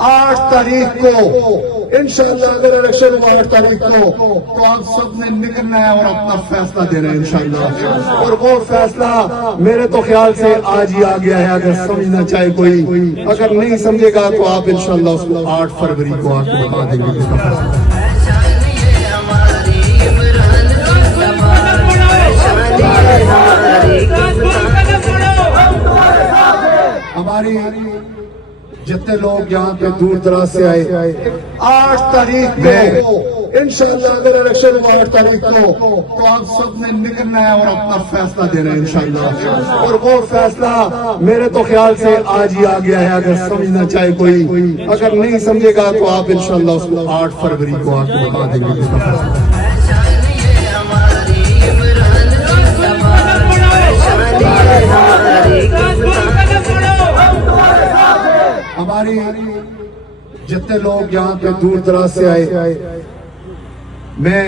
8 तारीख को इंशाअल्लाह अगर इलेक्शन हुआ 8 तारीख को तो आप सब ने निकलना है और अपना फैसला देना है इंशाअल्लाह। और वो फैसला मेरे तो ख्याल से आज ही आ गया है। अगर समझना चाहे कोई, अगर नहीं समझेगा तो आप इंशाअल्लाह उसको 8 फरवरी को आपको बता देंगे इसका फैसला। हमारी जितने लोग यहाँ पे दूर दराज से आए 8 तारीख को इंशाअल्लाह अगर इलेक्शन हुआ 8 तारीख को तो आप सब ने निकलना है और अपना फैसला देना है इंशाअल्लाह। और वो फैसला मेरे तो ख्याल से आज ही आ गया है। अगर समझना चाहे कोई, अगर नहीं समझेगा तो आप इंशाअल्लाह उसको 8 फरवरी को आपको बता देंगे इसका फैसला। हमारी जितने लोग यहाँ पे दूर दराज से आए, मैं